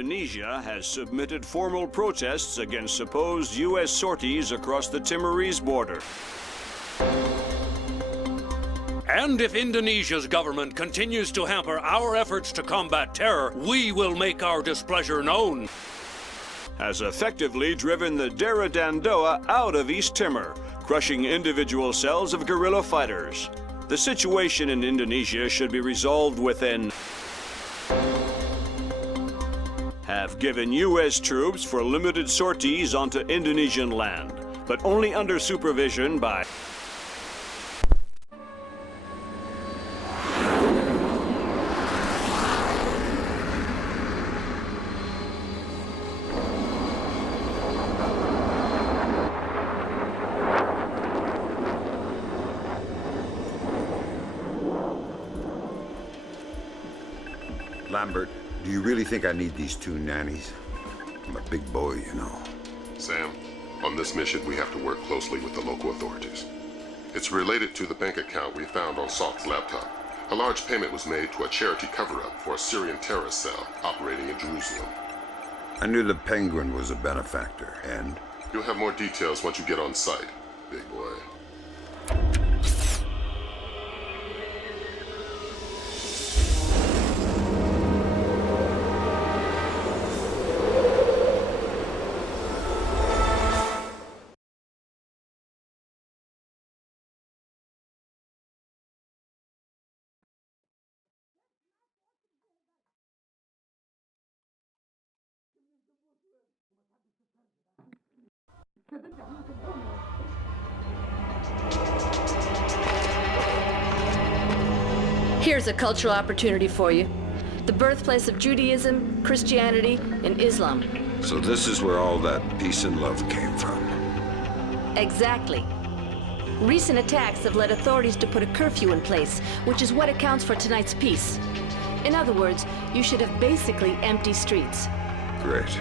Indonesia has submitted formal protests against supposed U.S. sorties across the Timorese border. And if Indonesia's government continues to hamper our efforts to combat terror, we will make our displeasure known. Has effectively driven the Dera Dandoa out of East Timor, crushing individual cells of guerrilla fighters. The situation in Indonesia should be resolved within. Have given U.S. troops for limited sorties onto Indonesian land, but only under supervision by. Lambert, do you really think I need these two nannies? I'm a big boy, you know. Sam, on this mission we have to work closely with the local authorities. It's related to the bank account we found on Salt's laptop. A large payment was made to a charity cover-up for a Syrian terrorist cell operating in Jerusalem. I knew the Penguin was a benefactor, and? You'll have more details once you get on site, big boy. Here's a cultural opportunity for you. The birthplace of Judaism, Christianity, and Islam. So this is where all that peace and love came from. Exactly. Recent attacks have led authorities to put a curfew in place, which is what accounts for tonight's peace. In other words, you should have basically empty streets. Great.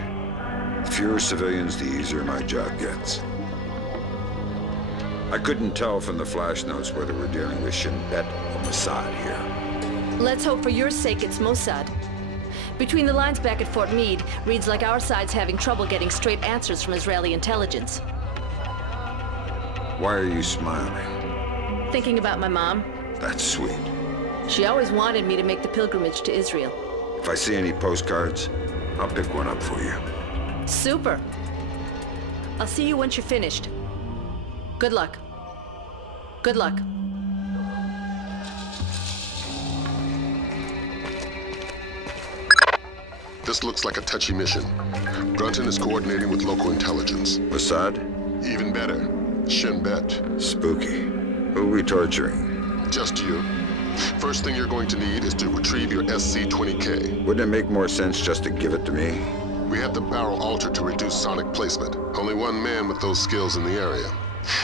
The fewer civilians, the easier my job gets. I couldn't tell from the flash notes whether we're dealing with Shin Bet or Mossad here. Let's hope for your sake it's Mossad. Between the lines back at Fort Meade, reads like our side's having trouble getting straight answers from Israeli intelligence. Why are you smiling? Thinking about my mom. That's sweet. She always wanted me to make the pilgrimage to Israel. If I see any postcards, I'll pick one up for you. Super. I'll see you once you're finished. Good luck. Good luck. This looks like a touchy mission. Brunton is coordinating with local intelligence. Mossad? Even better, Shin Bet. Spooky. Who are we torturing? Just you. First thing you're going to need is to retrieve your SC-20K. Wouldn't it make more sense just to give it to me? We had the barrel altered to reduce sonic placement. Only one man with those skills in the area.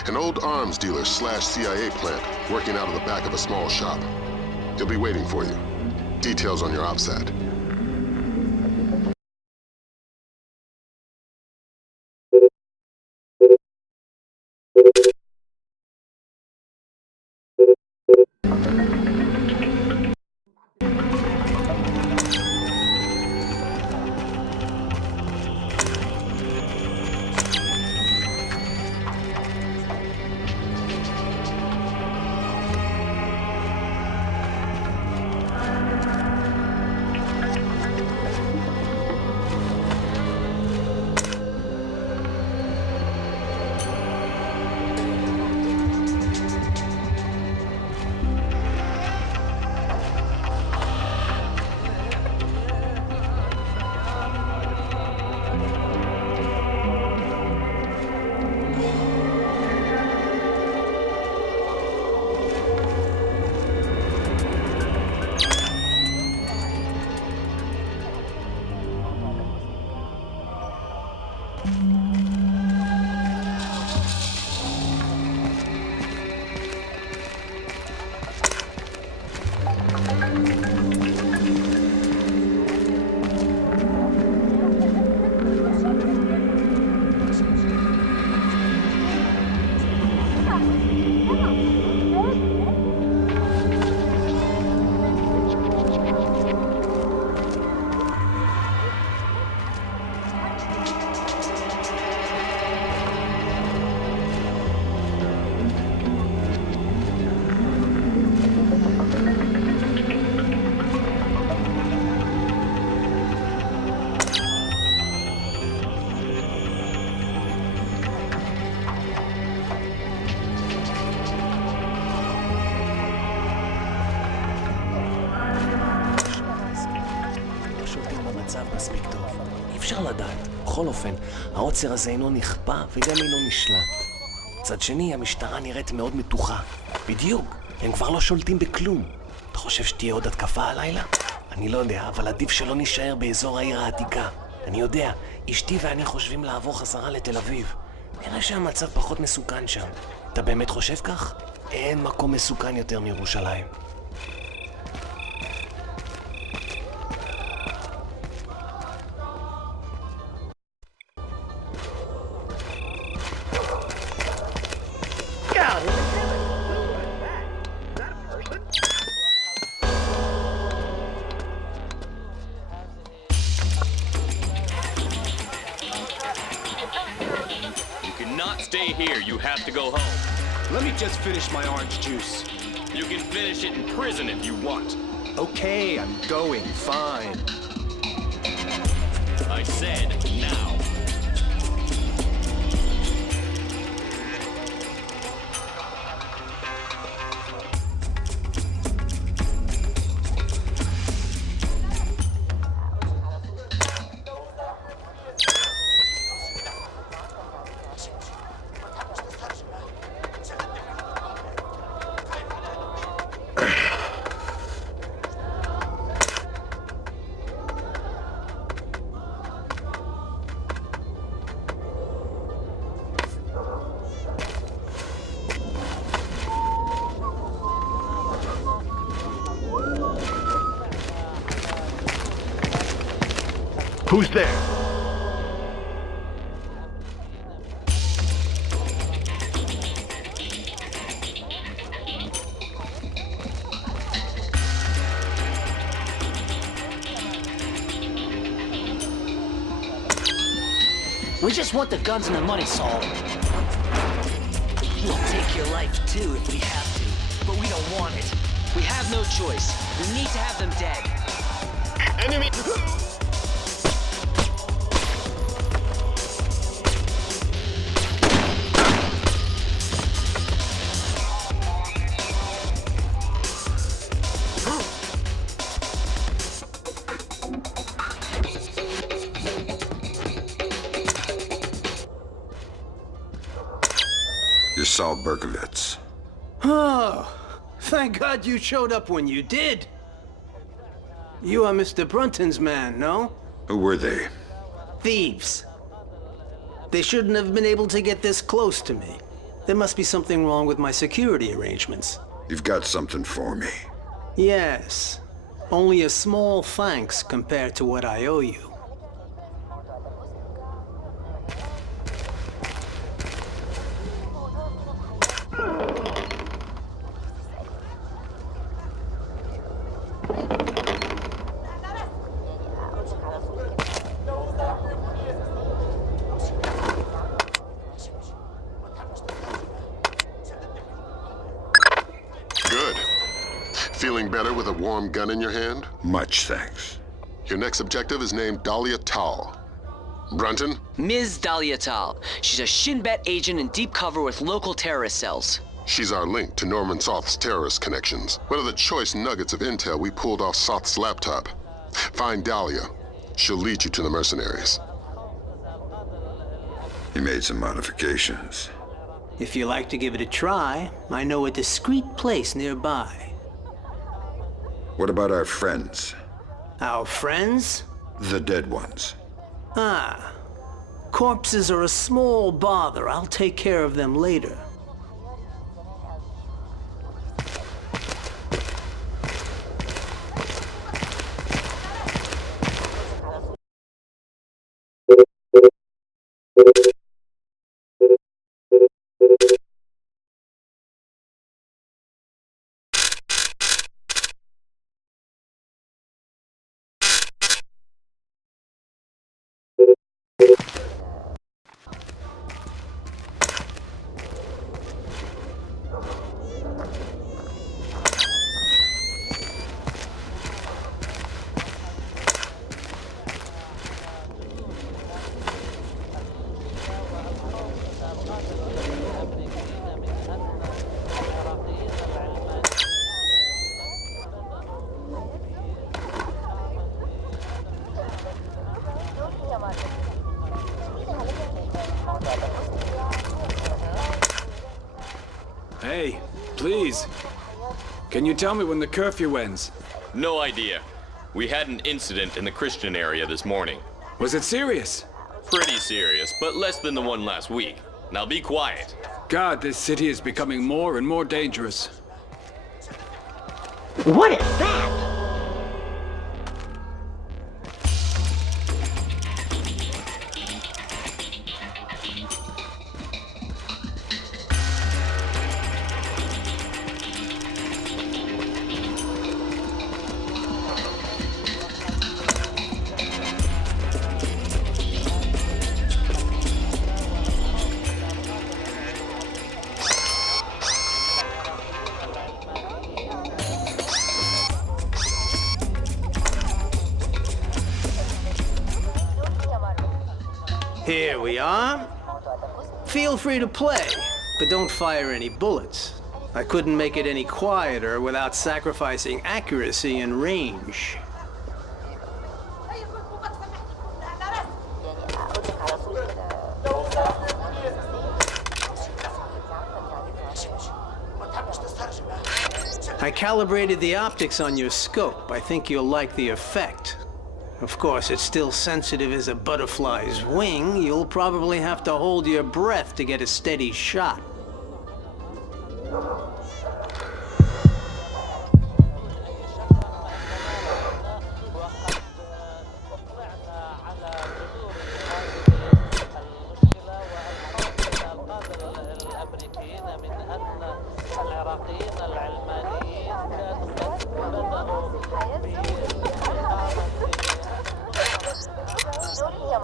An old arms dealer / CIA plant working out of the back of a small shop. He'll be waiting for you. Details on your OPSAT. מספיק טוב. אי אפשר לדעת. בכל אופן, העוצר הזה אינו נכפה וגם אינו נשלט. מצד שני, המשטרה נראית מאוד מתוחה. בדיוק, הם כבר לא שולטים בכלום. אתה חושב שתהיה עוד התקפה הלילה? אני לא יודע, אבל עדיף שלא נשאר באזור העיר העתיקה. אני יודע, אשתי ואני חושבים לעבור חזרה לתל אביב. נראה שהמצב פחות מסוכן שם. אתה באמת חושב כך? אין מקום מסוכן יותר מירושלים. Stay here, you have to go home. Let me just finish my orange juice. You can finish it in prison if you want. Okay, I'm going, fine. I said now. Who's there? We just want the guns and the money, Saul. We'll take your life too if we have to, but we don't want it. We have no choice. We need to have them dead. Enemy! You're Saul Berkovitz. Oh, thank God you showed up when you did. You are Mr. Brunton's man, no? Who were they? Thieves. They shouldn't have been able to get this close to me. There must be something wrong with my security arrangements. You've got something for me. Yes. Only a small thanks compared to what I owe you. Good. Feeling better with a warm gun in your hand? Much thanks. Your next objective is named Dahlia Tal. Brunton? Ms. Dahlia Tal. She's a Shin Bet agent in deep cover with local terrorist cells. She's our link to Norman Soth's terrorist connections. One of the choice nuggets of intel we pulled off Soth's laptop. Find Dahlia. She'll lead you to the mercenaries. He made some modifications. If you like to give it a try, I know a discreet place nearby. What about our friends? Our friends? The dead ones. Ah. Corpses are a small bother. I'll take care of them later. please. Can you tell me when the curfew ends? No idea. We had an incident in the Christian area this morning. Was it serious? Pretty serious, but less than the one last week. Now be quiet. God, this city is becoming more and more dangerous. What is that? Here we are. Feel free to play, but don't fire any bullets. I couldn't make it any quieter without sacrificing accuracy and range. I calibrated the optics on your scope. I think you'll like the effect. Of course, it's still sensitive as a butterfly's wing. You'll probably have to hold your breath to get a steady shot.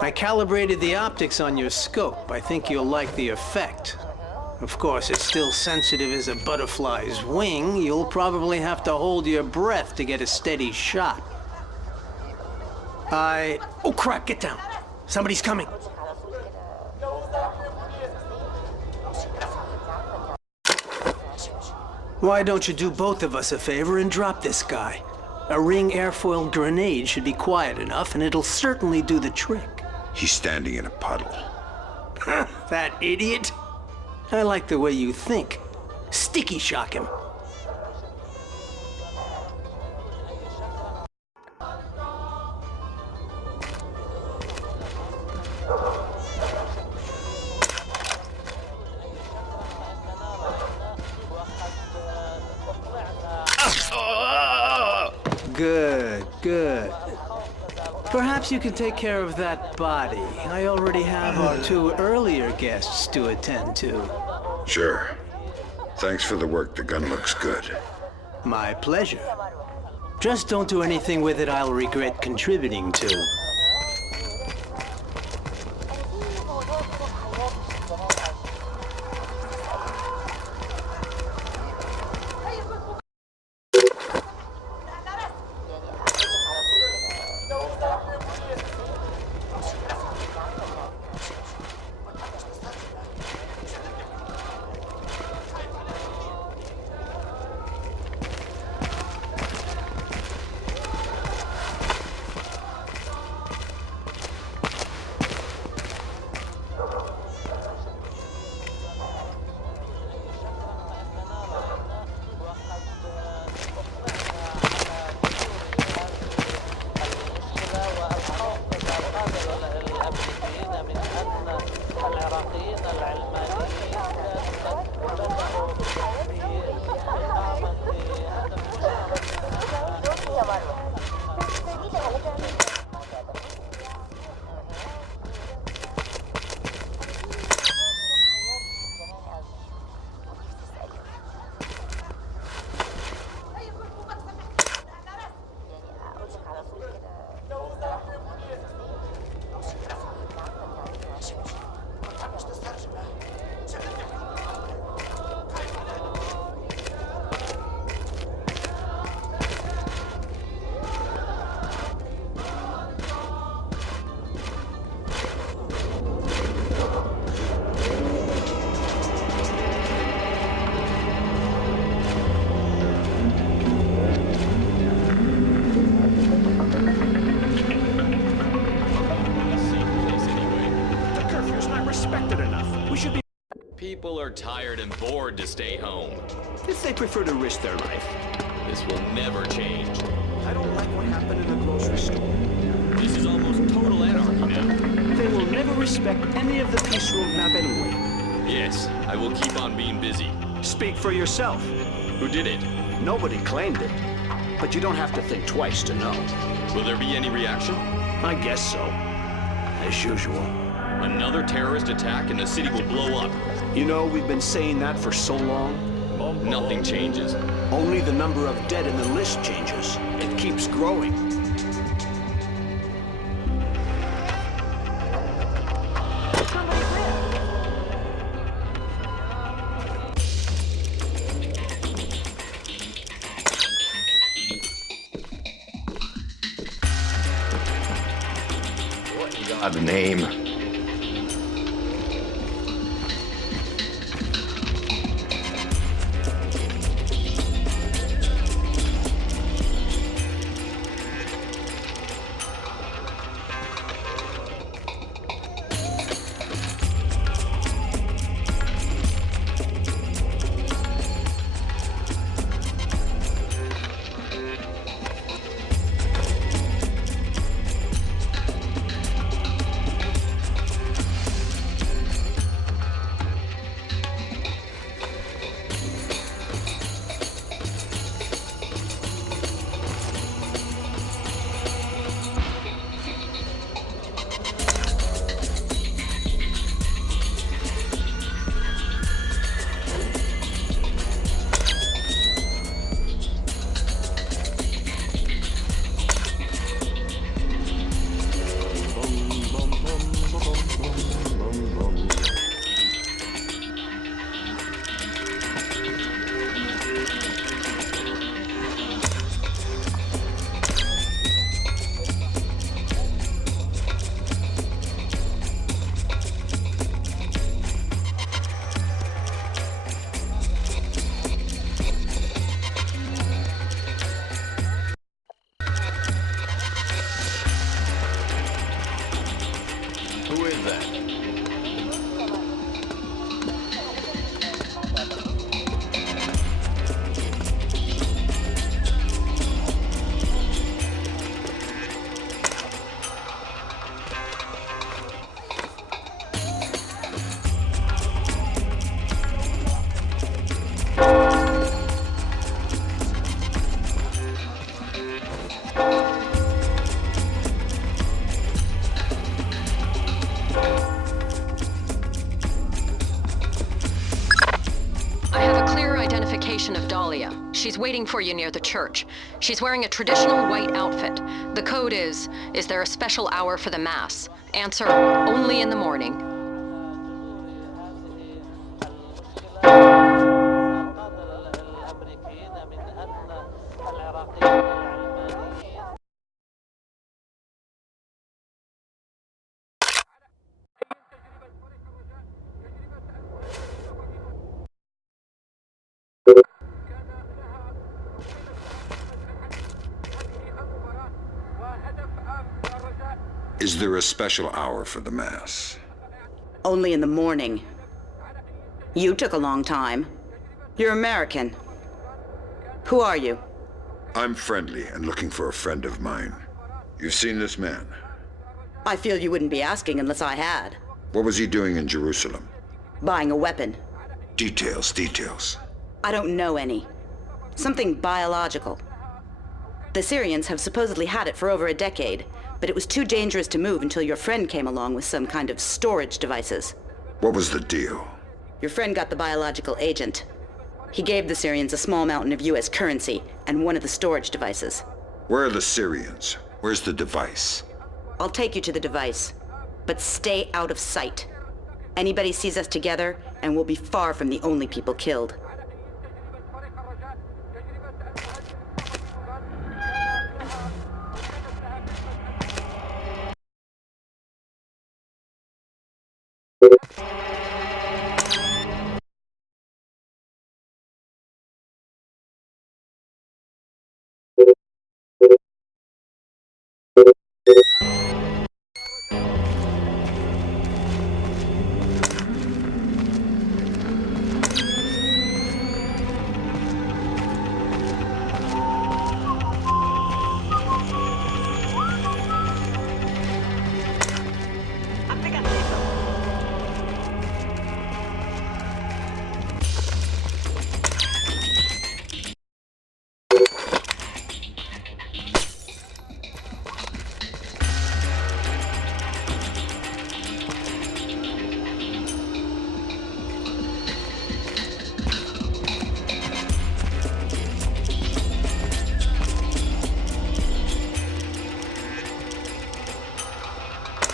I calibrated the optics on your scope. I think you'll like the effect. Of course, it's still sensitive as a butterfly's wing. You'll probably have to hold your breath to get a steady shot. Oh crap, get down. Somebody's coming. Why don't you do both of us a favor and drop this guy? A ring airfoil grenade should be quiet enough, and it'll certainly do the trick. He's standing in a puddle. That idiot? I like the way you think. Sticky shock him. Good, good. Perhaps you can take care of that body. I already have our two earlier guests to attend to. Sure. Thanks for the work. The gun looks good. My pleasure. Just don't do anything with it I'll regret contributing to. tired and bored to stay home. If they prefer to risk their life. This will never change. I don't like what happened in the grocery store. This is almost total anarchy now. They will never respect any of the peace roadmap anyway. Yes, I will keep on being busy. Speak for yourself. Who did it? Nobody claimed it. But you don't have to think twice to know. Will there be any reaction? I guess so. As usual. Another terrorist attack and the city will blow up. You know, we've been saying that for so long. Nothing changes. Only the number of dead in the list changes. It keeps growing. The name. Who is that? Of Dahlia. She's waiting for you near the church. She's wearing a traditional white outfit. The code is there a special hour for the Mass? Answer, only in the morning. Is there a special hour for the Mass? Only in the morning. You took a long time. You're American. Who are you? I'm friendly and looking for a friend of mine. You've seen this man? I feel you wouldn't be asking unless I had. What was he doing in Jerusalem? Buying a weapon. Details. I don't know any. Something biological. The Syrians have supposedly had it for over a decade, but it was too dangerous to move until your friend came along with some kind of storage devices. What was the deal? Your friend got the biological agent. He gave the Syrians a small mountain of US currency and one of the storage devices. Where are the Syrians? Where's the device? I'll take you to the device, but stay out of sight. Anybody sees us together, and we'll be far from the only people killed.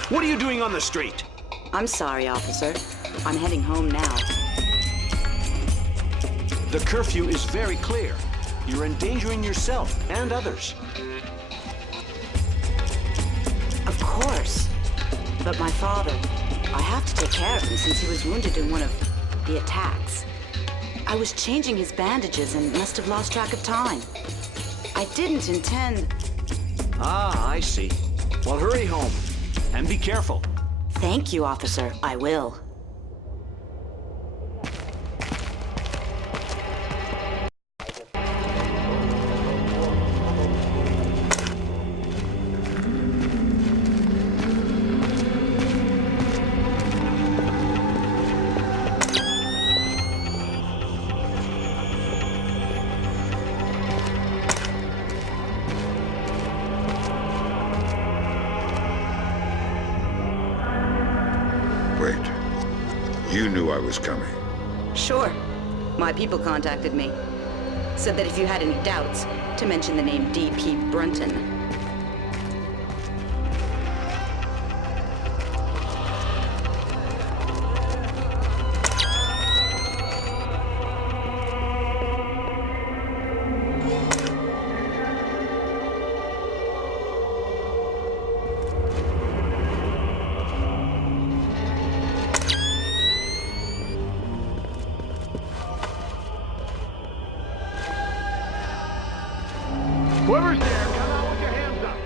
What are you doing on the street? I'm sorry, officer. I'm heading home now. The curfew is very clear. You're endangering yourself and others. Of course. But my father, I have to take care of him since he was wounded in one of the attacks. I was changing his bandages and must have lost track of time. I didn't intend... Ah, I see. Well, hurry home. And be careful. Thank you, officer. I will. You knew I was coming. Sure. My people contacted me. Said that if you had any doubts, to mention the name D.P. Brunton. Whoever's there, come out with your hands up.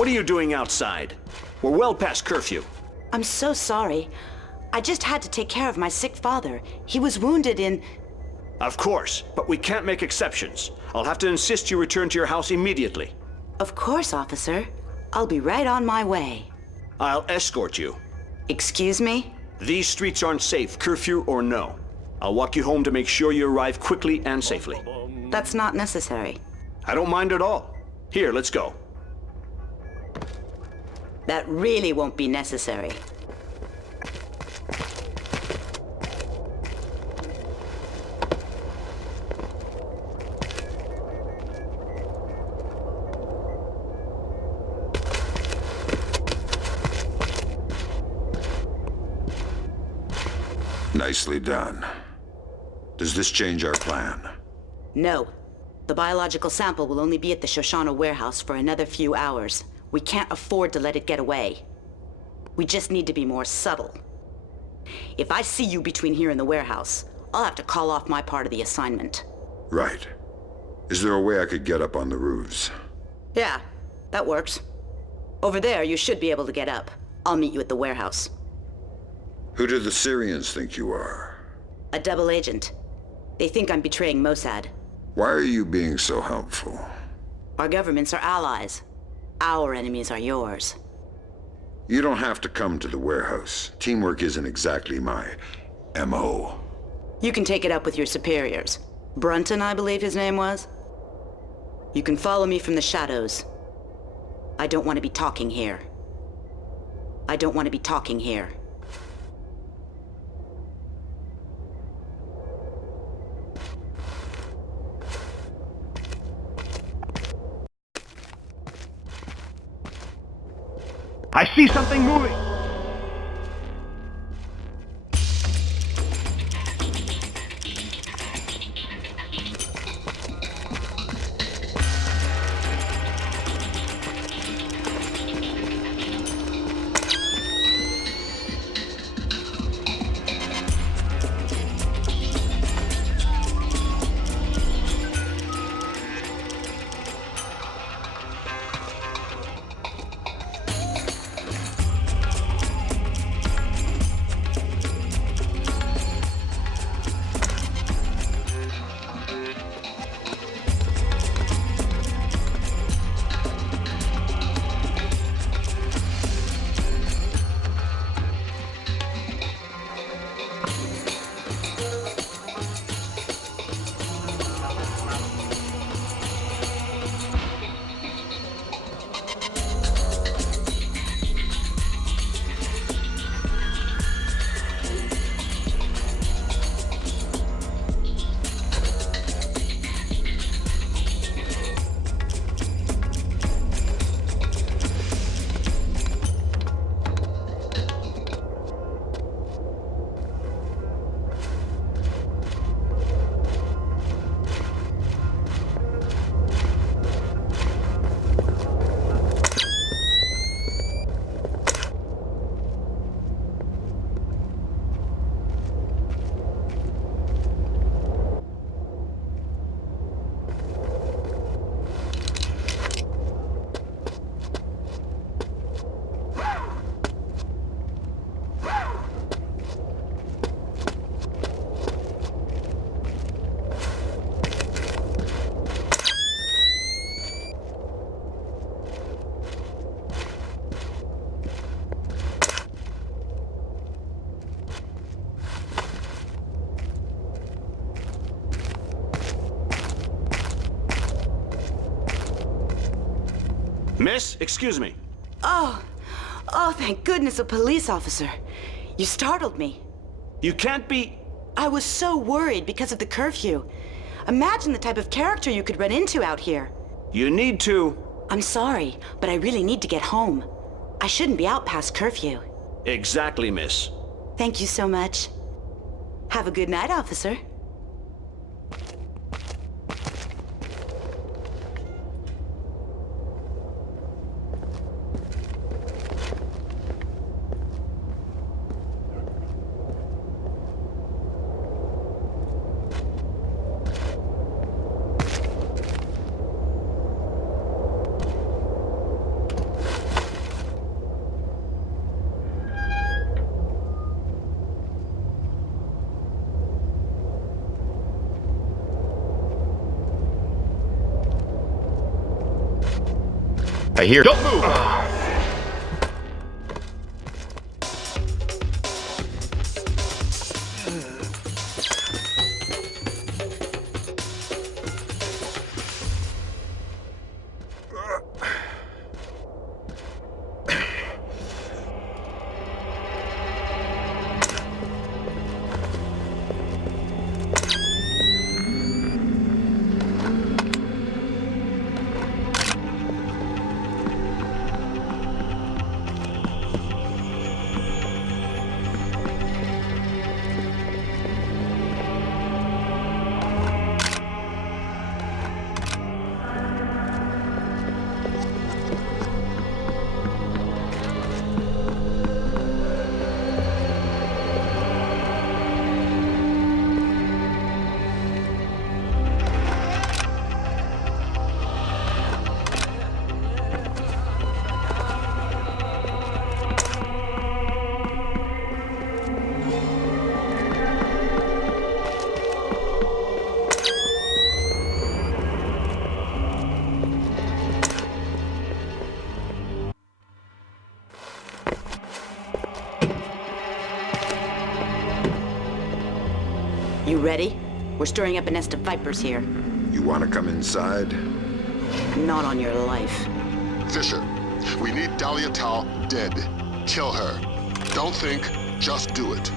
What are you doing outside? We're well past curfew. I'm so sorry. I just had to take care of my sick father. He was wounded in... Of course, but we can't make exceptions. I'll have to insist you return to your house immediately. Of course, officer. I'll be right on my way. I'll escort you. Excuse me? These streets aren't safe, curfew or no. I'll walk you home to make sure you arrive quickly and safely. That's not necessary. I don't mind at all. Here, let's go. That really won't be necessary. Nicely done. Does this change our plan? No. The biological sample will only be at the Shoshana warehouse for another few hours. We can't afford to let it get away. We just need to be more subtle. If I see you between here and the warehouse, I'll have to call off my part of the assignment. Right. Is there a way I could get up on the roofs? Yeah, that works. Over there, you should be able to get up. I'll meet you at the warehouse. Who do the Syrians think you are? A double agent. They think I'm betraying Mossad. Why are you being so helpful? Our governments are allies. Our enemies are yours. You don't have to come to the warehouse. Teamwork isn't exactly my MO. You can take it up with your superiors. Brunton, I believe his name was? You can follow me from the shadows. I don't want to be talking here. I don't want to be talking here. I see something moving. Miss, excuse me. Oh, thank goodness, a police officer. You startled me. You can't be... I was so worried because of the curfew. Imagine the type of character you could run into out here. You need to... I'm sorry, but I really need to get home. I shouldn't be out past curfew. Exactly, miss. Thank you so much. Have a good night, officer. I hear. Don't move! You ready? We're stirring up a nest of vipers here. You want to come inside? Not on your life. Fisher, we need Dahlia Tal dead. Kill her. Don't think, just do it.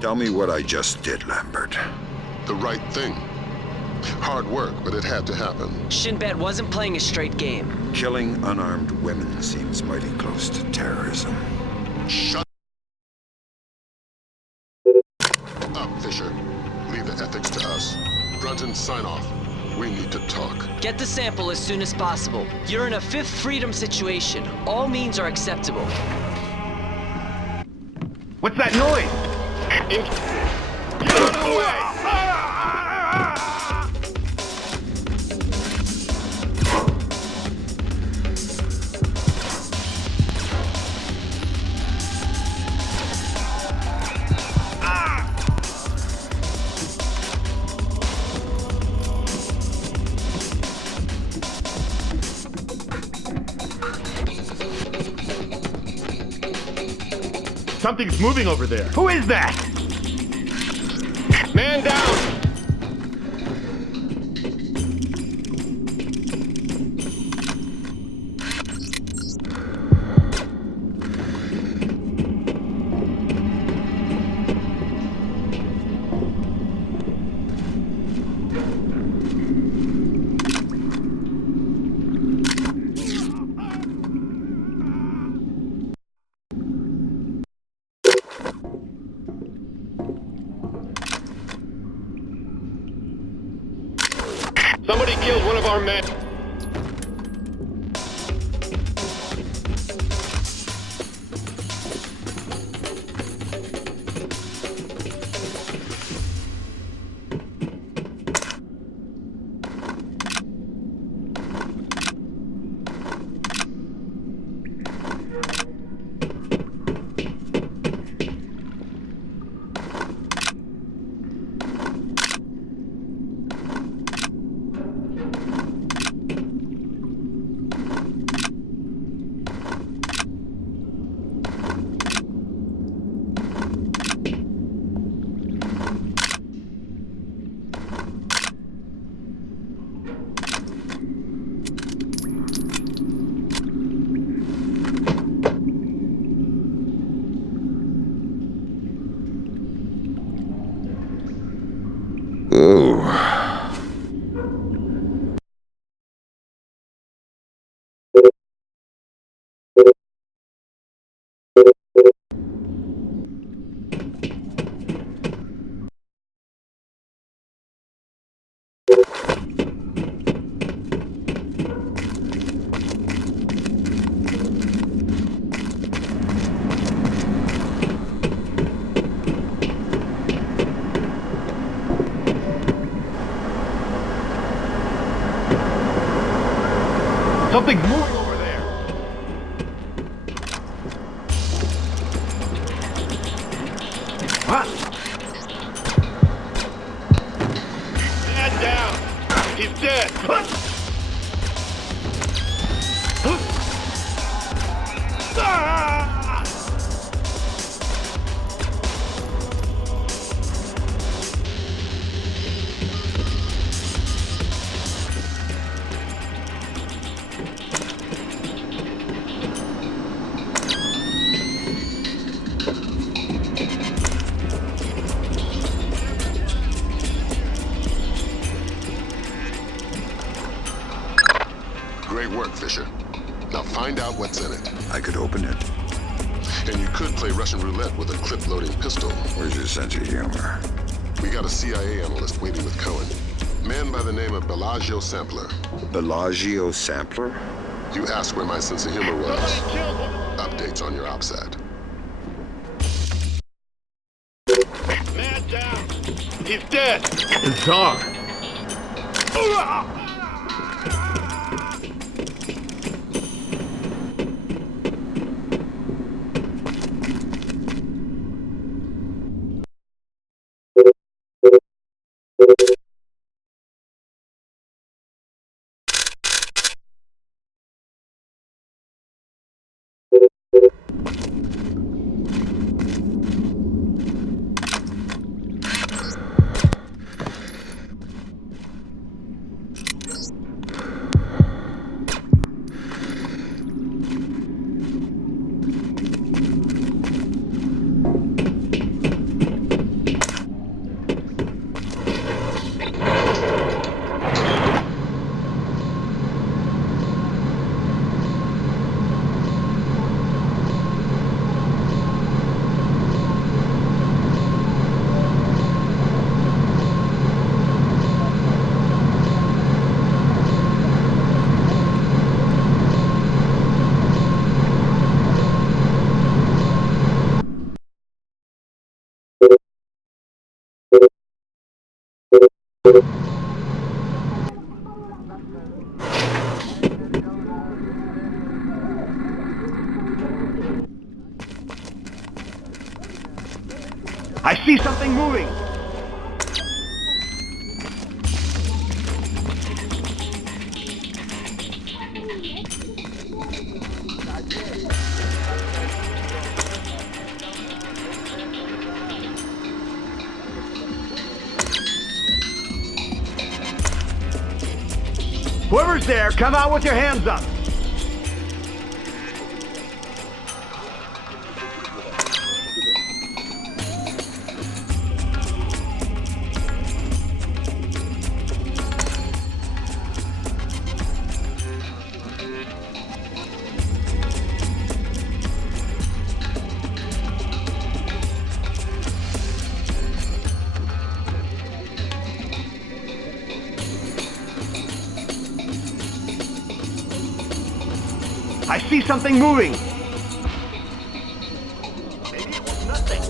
Tell me what I just did, Lambert. The right thing. Hard work, but it had to happen. Shinbet wasn't playing a straight game. Killing unarmed women seems mighty close to terrorism. Shut up, Fisher. Leave the ethics to us. Brunton, sign off. We need to talk. Get the sample as soon as possible. You're in a Fifth Freedom situation. All means are acceptable. What's that noise? Get out of the way! Something's moving over there. Who is that? Man down! Somebody killed one of our men. Something's moving over there. What? Man down. He's dead. Great work, Fisher. Now find out what's in it. I could open it. And you could play Russian roulette with a clip-loading pistol. Where's your sense of humor? We got a CIA analyst waiting with Cohen. Man by the name of Bellagio Sampler. Bellagio Sampler? You asked where my sense of humor was. Updates on your OPSAT. Man down. He's dead. Bizarre. I see something moving! Whoever's there, come out with your hands up! I see something moving! Maybe it was nothing.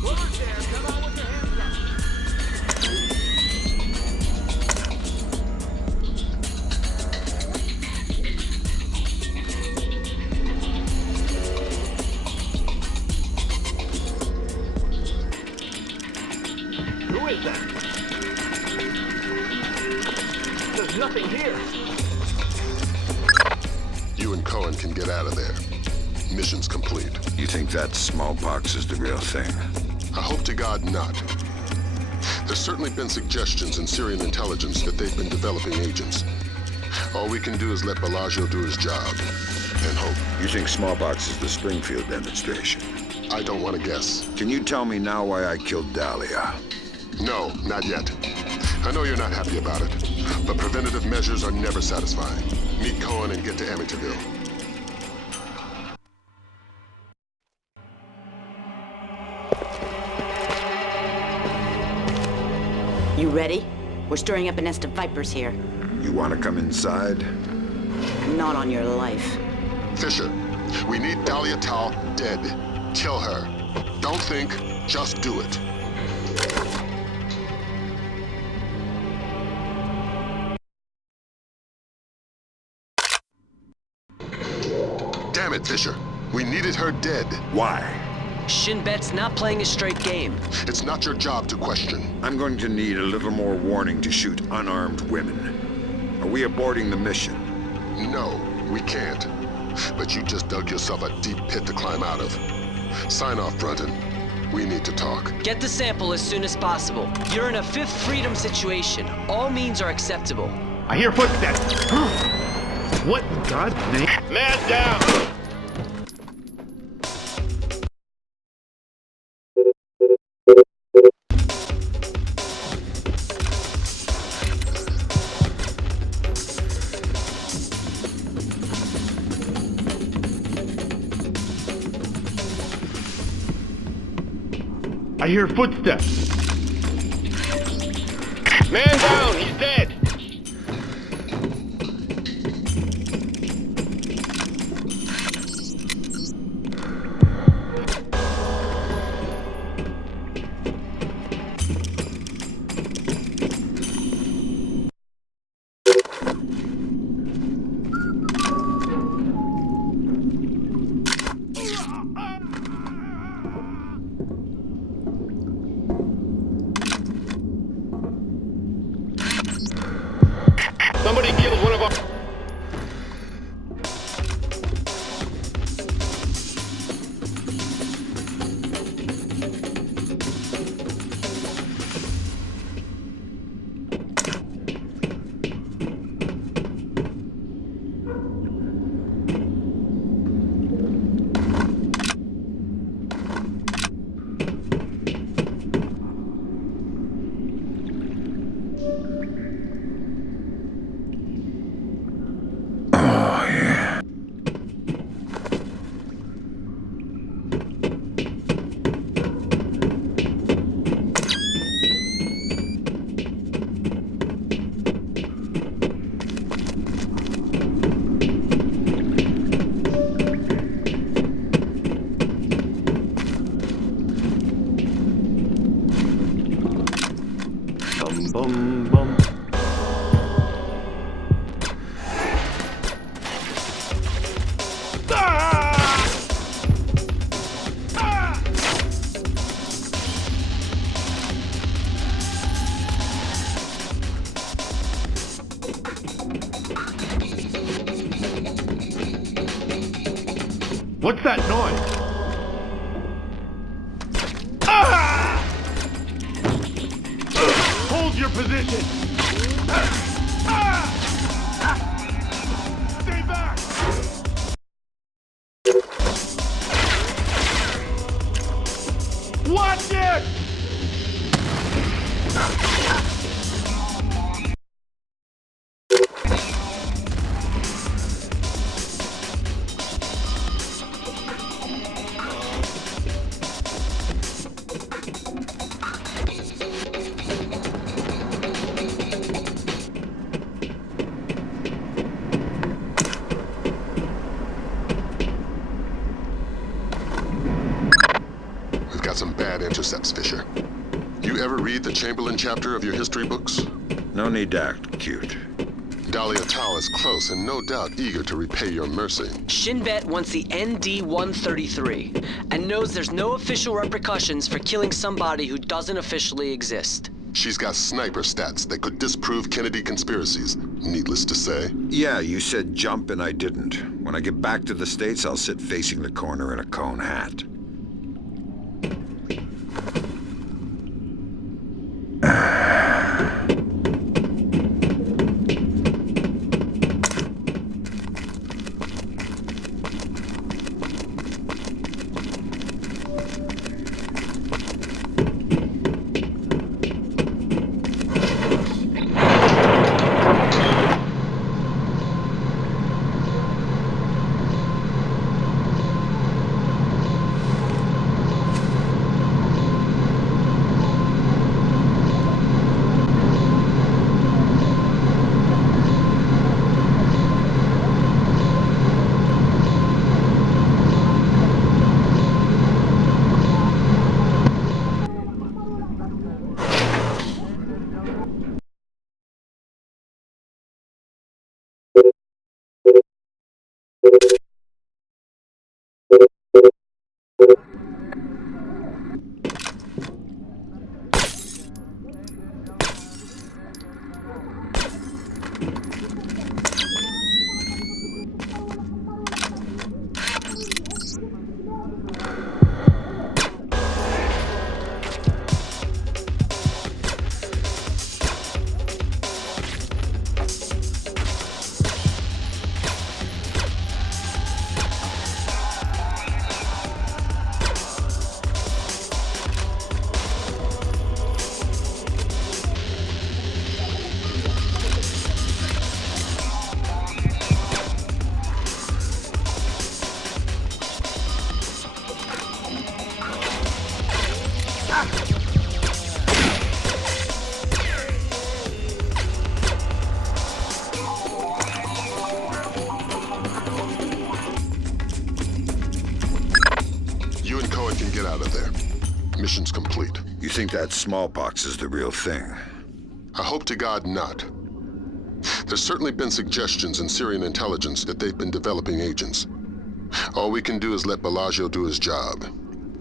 Whoever's there, come out with your hands up. Who is that? There's nothing here. You and Cohen can get out of there. Mission's complete. You think that smallpox is the real thing? I hope to God not. There's certainly been suggestions in Syrian intelligence that they've been developing agents. All we can do is let Bellagio do his job, and hope. You think smallpox is the Springfield demonstration? I don't want to guess. Can you tell me now why I killed Dahlia? No, not yet. I know you're not happy about it, but preventative measures are never satisfying. Meet Cohen and get to Amityville. You ready? We're stirring up a nest of vipers here. You want to come inside? Not on your life. Fisher, we need Dahlia Tal dead. Kill her. Don't think, just do it. Damn it, Fisher. We needed her dead. Why? Shin Bet's not playing a straight game. It's not your job to question. I'm going to need a little more warning to shoot unarmed women. Are we aborting the mission? No, we can't. But you just dug yourself a deep pit to climb out of. Sign off, Brunton. We need to talk. Get the sample as soon as possible. You're in a Fifth Freedom situation. All means are acceptable. I hear footsteps. What in God's name? Man down! I hear footsteps. Man down, he's dead. Somebody killed one of our... What's that noise? Ah! Hold your position! Stay back! Watch it! Some bad intercepts, Fisher. You ever read the Chamberlain chapter of your history books? No need to act cute. Dahlia Tal is close and no doubt eager to repay your mercy. Shinbet wants the ND-133 and knows there's no official repercussions for killing somebody who doesn't officially exist. She's got sniper stats that could disprove Kennedy conspiracies, needless to say. Yeah, you said jump and I didn't. When I get back to the States, I'll sit facing the corner in a cone hat. Mission's complete. You think that smallpox is the real thing? I hope to God not. There's certainly been suggestions in Syrian intelligence that they've been developing agents. All we can do is let Bellagio do his job.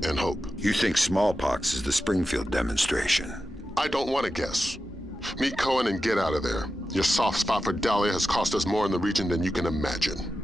And hope. You think smallpox is the Springfield demonstration? I don't want to guess. Meet Cohen and get out of there. Your soft spot for Dahlia has cost us more in the region than you can imagine.